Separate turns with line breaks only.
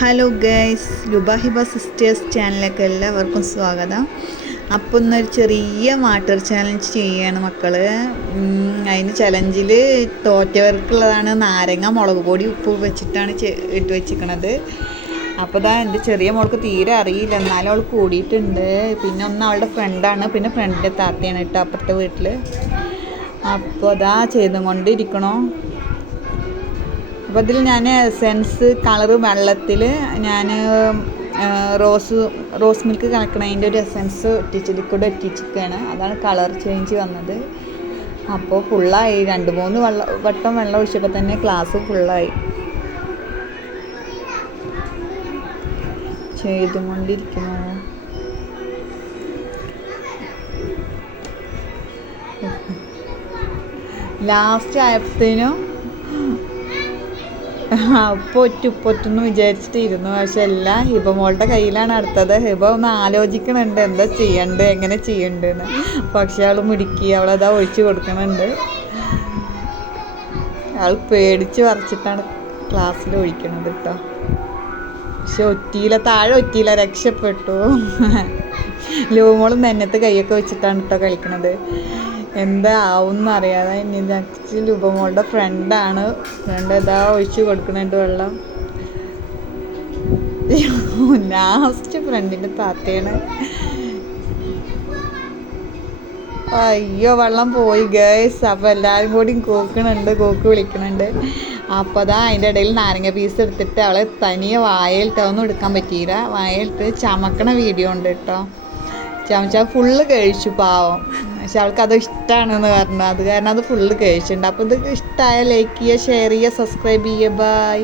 Hello guys ലുബാഹിബ sisters ചാനലിലേക്ക് എല്ലാവർക്കും സ്വാഗതം. അപ്പോൾ ഇന്നൊരു ചെറിയ വാട്ടർ ചലഞ്ച് ചെയ്യാണ് മക്കൾ അതിന് ചലഞ്ചിൽ തോറ്റവർക്കുള്ളതാണ് നാരങ്ങ മുളക് പൊടി ഉപ്പ് വെച്ചിട്ടാണ് ഇട്ട് വെച്ചിരിക്കണത് അപ്പോൾ ഇതാ എന്റെ ചെറിയ മോൾക്ക് തീരെ അറിയില്ല. എന്നാലും അവൾ കൂടിയിട്ടുണ്ട്. പിന്നെ ഒന്ന് അവളുടെ ഫ്രണ്ടാണ് പിന്നെ ഫ്രണ്ടിന്റെ താത്തയാണ് കേട്ടോ അപ്പുറത്തെ വീട്ടിൽ അപ്പോൾ അതാ ചെയ്തും കൊണ്ടിരിക്കണോ. അപ്പോൾ ഇതിൽ ഞാൻ എസെൻസ് കളർ വെള്ളത്തിൽ ഞാൻ റോസ് റോസ് മിൽക്ക് കലക്കണതിന്റെ ഒരു എസെൻസ് ഒറ്റിച്ചിട്ട് കൂടെ ഒറ്റിച്ചിരിക്കുകയാണ് അതാണ് കളർ ചേഞ്ച് വന്നത്. അപ്പോൾ ഫുള്ളായി. രണ്ട് മൂന്ന് വെള്ളം വട്ടം വെള്ളം ഒഴിച്ചപ്പോൾ തന്നെ ക്ലാസ് ഫുള്ളായി. ചെയ്തുകൊണ്ടിരിക്കുന്നു. ലാസ്റ്റ് ആയപ്പോഴത്തേനും ഉപ്പൊറ്റു ഉപ്പൊറ്റെന്ന് വിചാരിച്ചിട്ട് ഇരുന്നു പക്ഷെ എല്ലാം ഹിബമോളുടെ കയ്യിലാണ് അടുത്തത്. ഹിബ ഒന്ന് ആലോചിക്കണുണ്ട്. എന്താ ചെയ്യണ്ട്? എങ്ങനെ ചെയ്യണ്ടെന്ന്. പക്ഷെ അവൾ മിടുക്കി. അവളതാ ഒഴിച്ചു കൊടുക്കണുണ്ട്. അവൾ പേടിച്ച് വരച്ചിട്ടാണ് ക്ലാസ്സിൽ ഒഴിക്കണത് കേട്ടോ പക്ഷെ ഒറ്റിയില്ല താഴെ ഒറ്റിയില്ല രക്ഷപ്പെട്ടു. ലൂമോളും നെന്നത്ത് കൈയൊക്കെ വെച്ചിട്ടാണ് കേട്ടോ കളിക്കണത്. എന്താ ആവും അറിയാതെ ഇനി നെക്സ്റ്റ് രൂപമോളുടെ ഫ്രണ്ടാണ് ഫ്രണ്ട് ഇതാ ഒഴിച്ച് കൊടുക്കണുണ്ട് വെള്ളം. ലാസ്റ്റ് ഫ്രണ്ടിന്റെ താത്തയാണ്. അയ്യോ വെള്ളം പോയി ഗേസ് അപ്പോൾ എല്ലാവരും കൂടി കൂക്കണുണ്ട് കൂക്ക് വിളിക്കണുണ്ട്. അപ്പോൾ അതാ അതിന്റെ ഇടയിൽ നാരങ്ങ പീസ് എടുത്തിട്ട് അവളെ തനിയെ വായലിട്ട് ഒന്നും എടുക്കാൻ പറ്റിയില്ല. വായയിലിട്ട് ചമക്കണ വീഡിയോ ഉണ്ട് കേട്ടോ ചമച്ചാൽ ഫുള്ള് കഴിച്ചു പാവം. പക്ഷെ അവൾക്ക് അത് ഇഷ്ടമാണെന്ന് പറഞ്ഞു. അത് കാരണം അത് ഫുള്ള് കഴിച്ചിട്ടുണ്ട് അപ്പോൾ ഇത് ഇഷ്ടമായ ലൈക്ക് ചെയ്യുക ഷെയർ ചെയ്യുക സബ്സ്ക്രൈബ് ചെയ്യുക. ബൈ